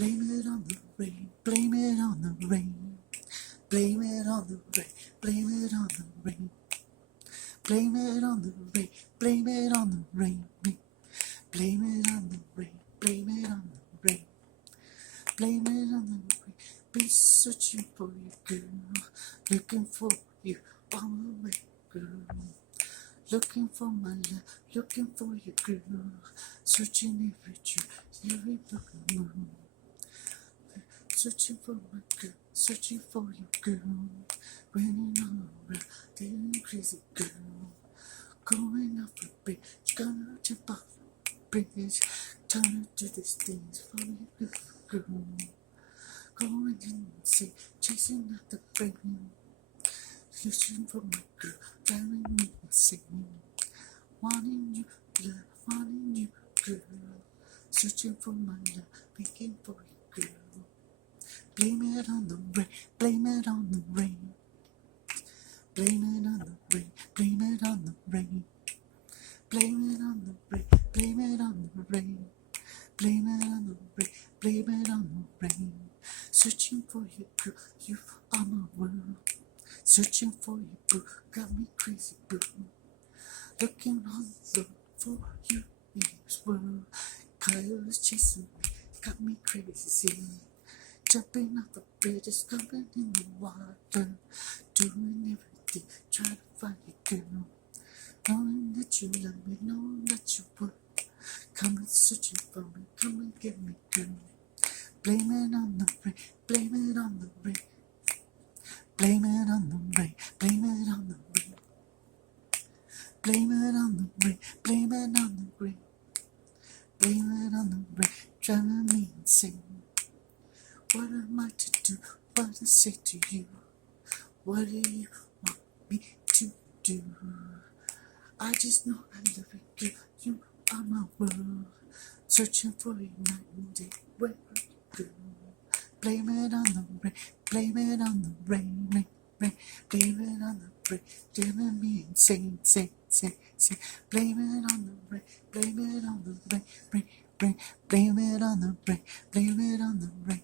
Blame it on the rain, blame it on the rain. Blame it on the rain, blame it on the rain. Blame it on the rain, blame it on the rain. Blame it on the rain, blame it on the rain. Blame it on the rain. Been searching for you, girl. Looking for you all the way, girl. Looking for my love, looking for you, girl. Searching every tree, every book and moon. Searching for my girl, searching for you, girl. Running all around, getting crazy, girl. Going off the bridge, gonna jump off the bridge. Trying to do these things for you, girl. Going insane, chasing after the rain. Searching for my girl, driving me insane. Wanting you, love, wanting you, girl. Searching for my love, begging for you, girl. Blame it on the rain, blame it on the rain. Blame it on the rain, blame it on the rain. Blame it on the rain, blame it on the rain. Blame it on the rain, blame it on the rain. Searching for you, girl, you are my world. Searching for you, boo, got me crazy, boo. Looking all over for you in this world. Coyotes chasing me, got me crazy. Jumping off the bridges, jumping in the water. Doing everything, trying to find you, girl. Knowing that you love me, knowing that you would. Come and searching for me, come and get me, girl. Blame it on the rain, blame it on the rain. Blame it on the rain, blame it on the rain. Blame it on the rain, blame it on the rain. Blame it on the rain, driving me insane. What am I to do, what to say to you? What do you want me to do? I just know I love you, girl, you are my world. Searching for you night and day, where are you, girl? Blame it on the rain, blame it on the rain, rain, rain. Blame it on the rain, driving me insane, insane, insane, insane. Blame it on the rain, blame it on the rain, rain, rain. Blame it on the rain, blame it on the rain.